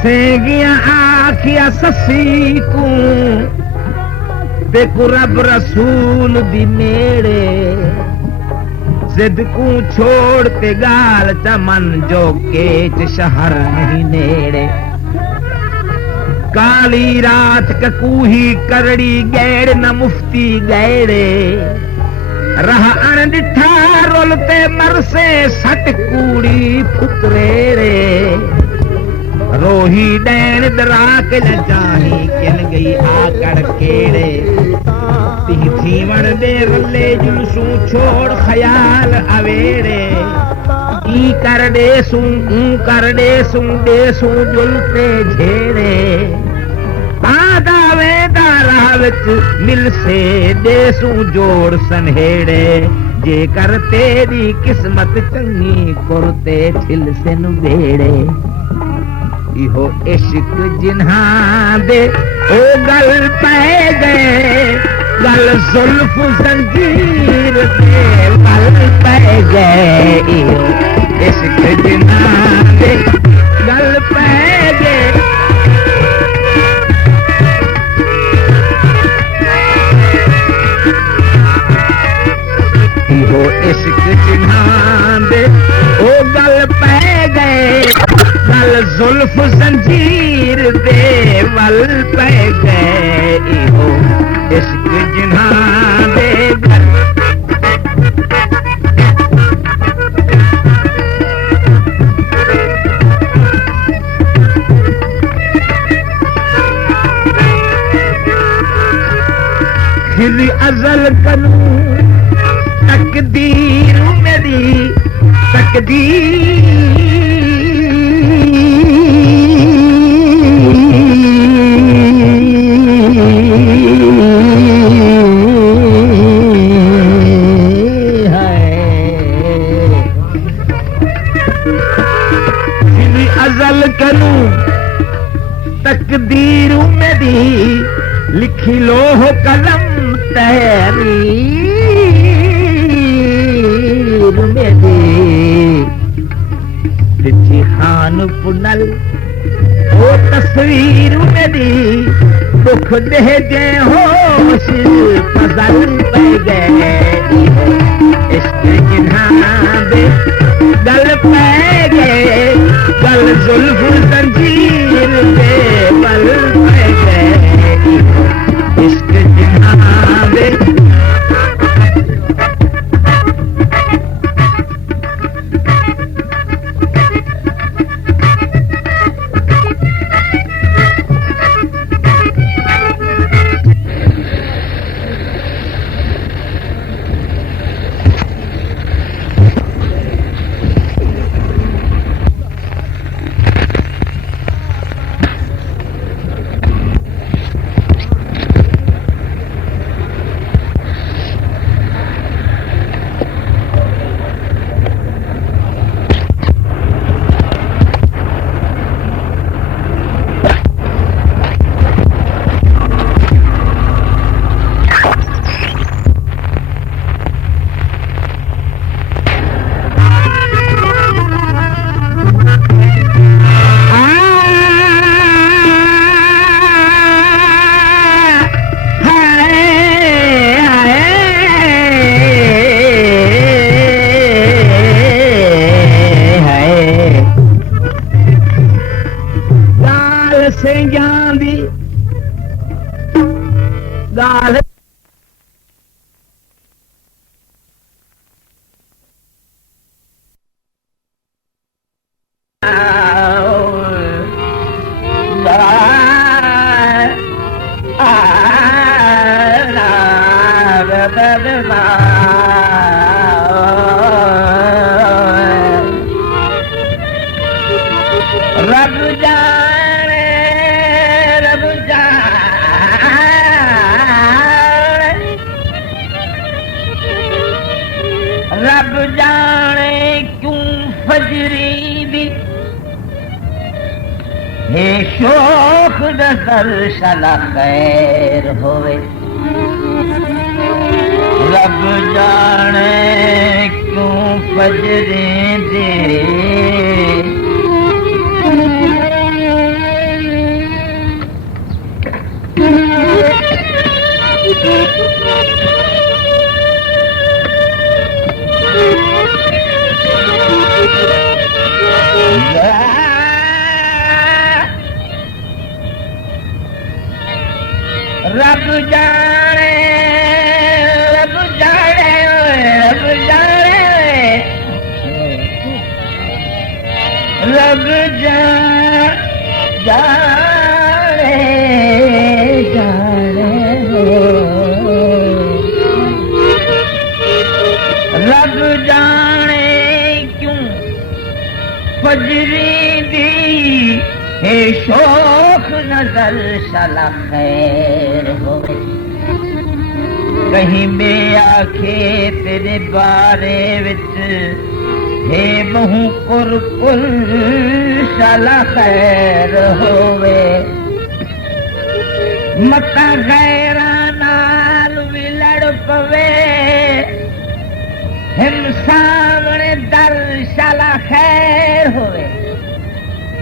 सेगियां आखिया ससी को देखो रब रसूल दी मेड़े जिद को छोड़ ते गाल चमन जो केच शहर नहीं नेड़े काली रात ककूही करड़ी गैड़ न मुफ्ती गैड़े रहा अन डिठा रोलते मरसे सट कूड़ी फुकरे रे रोही डैन दराक न जानी किन गई आकड़ केड़े ती थीवण दे रले जुलसू छोड़ ख्याल अवेड़े ई कर दे सू दे सू जुलते झेड़े पादा वेदा राह विच मिल से दे सू जोड़ सनहेड़े जे कर तेरी किस्मत चंगी कुरते छिल से नु बेड़े इहो इश्क जिन्हां दे ओ गल पै गए गल जुल्फ जंजीर दे गल पै गए इहो इश्क जिन्हां दे गल पै गए इहो इश्क जिन्हां दे ओ गल पै गए गल जुल्फ जंजीर दे वल पै गए इहो इश्क जिन्हां दे गल खिल अजल करूं तकदीर मेरी तकदीर अजल करूं तकदीर मेरी लिखी लो हो कलम तहरीर मेरी लिखी खान पुनल ओ तस्वीर मेरी दुख दे जे होश फजल पै गए इश्क जिन्हां दे गल पै गए गल जुल्फ जंजीर दे बल पै गए इश्क जिन्हां दे रब जाने क्यों फजरी दी हे शोख दर शला खैर होवे रब जाने क्यों फजरी दे रब जाने रब जाने रब जाने रब जाने रब जाने क्यों फजरी दी हे शोख नजर शाला खैर हो कहीं में आखे तेरे बारे विच हे बहु कुर कुल शाला खैर होवे मता गैरा नाल भी लड़ पवे हिम सामने दर शाला खैर होवे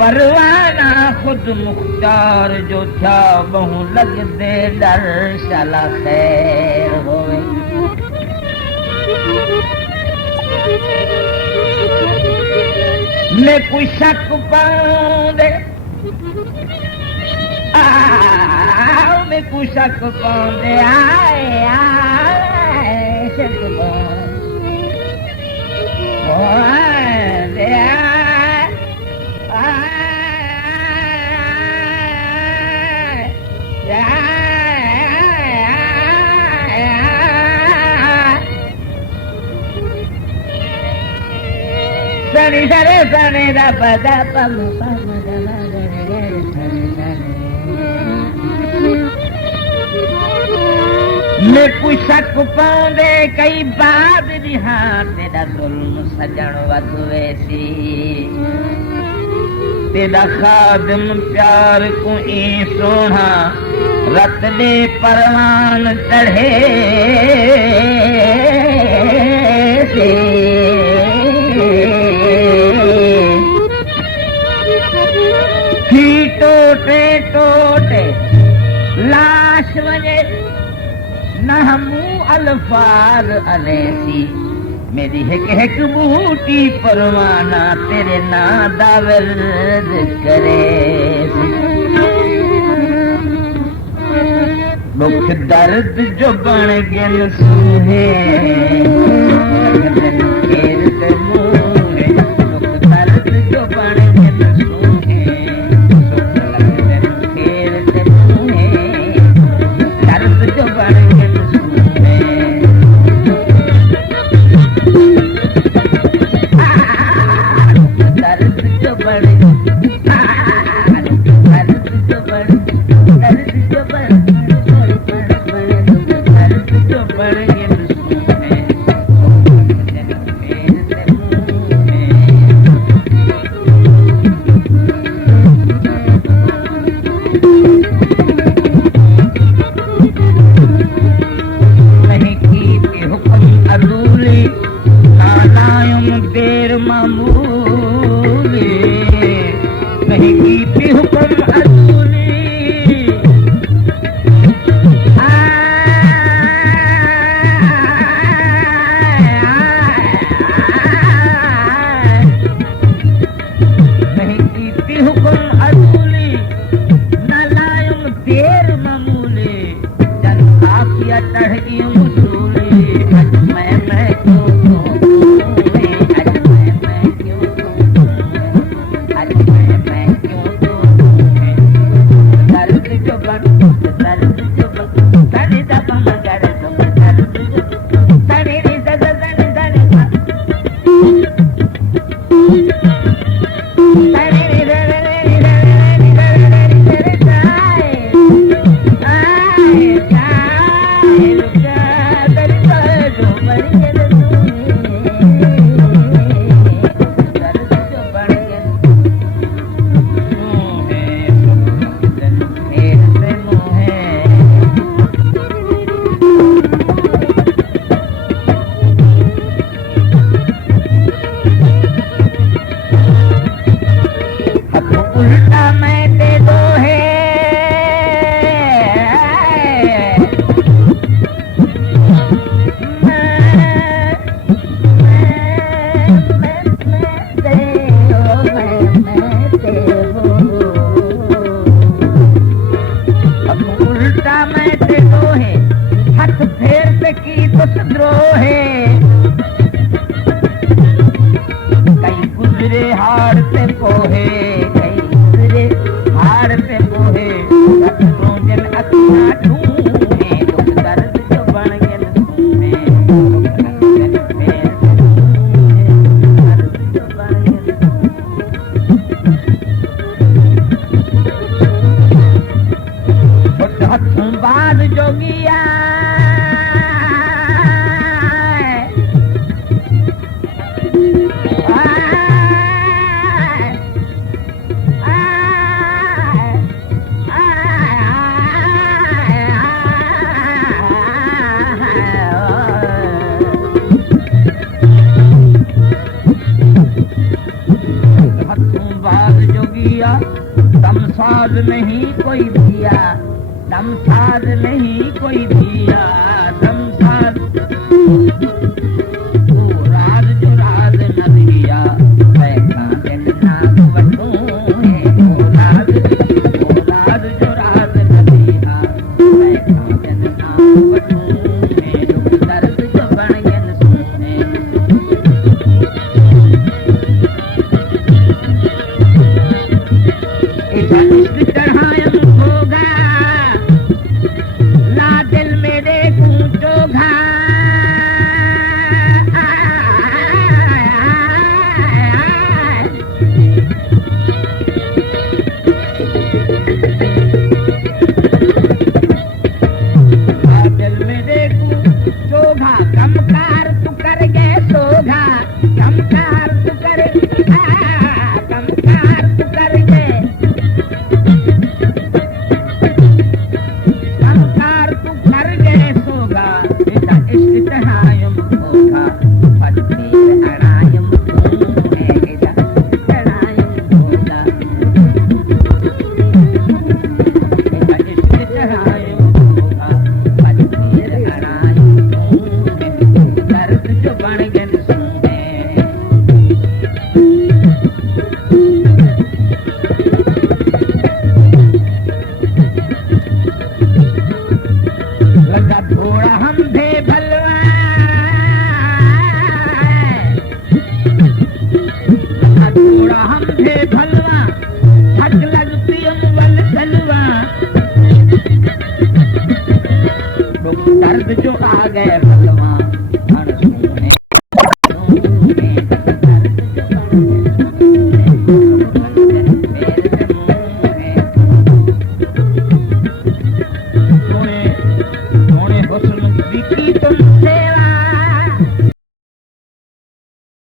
परवाना खुद मुख्तार जो था बहु लग दे दर शाला खैर होवे मैं कोई शक पाऊंदे मैं कोई शक पाऊंदे आए आए शक पाऊंदे Sunny, sunny, sunny, da ba da ba ba ba da ba da da sunny, sunny. मैं कोई शक पाऊंदे कई बात दी हाँ तेरा जुल्म सजण वध वैसी तेरा खादम प्यार को ई सोना रत दे परवान चढ़े से टोटे टोटे लाश वने नहमू अल्फाज अलेसी मेरी एक बूटी परवाना तेरे ना दावर्द करे मुख दर्द जो बन गन सूहे मुख दर्द जो बन गन सूहे बाद जोगिया दमसाज नहीं कोई दिया, दमसाज नहीं कोई दिया, दमसाज तू राज जो राज न दिया, बैठा दिल नाग बटू है, ओ राज जो राज न दिया, बैठा दिल नाग बटू है, दुख दर्द जो बन गन सुने। चढ़ायम होगा ला दिल में देखूं चोघा, ला दिल में देखूं चोघा, कमकार तू कर गए सोघा, कमकार तू कर कमकार तू कर गए, कमकार तू कर गए सोगा, बेटा इश्क चढ़ायम होगा, फकीर अड़ायम है, बेटा चढ़ायम होगा, बेटा इश्क चढ़ायम होगा, फकीर अड़ायम है, दर्द जो बन गन सुने। लगा थोड़ा हम भे भलवा, लगा थोड़ा हम भे भलवा, हक लगती अम्बल सलवा, दुख दर्द जो आ गए भलवा, अण सुने हुस्न की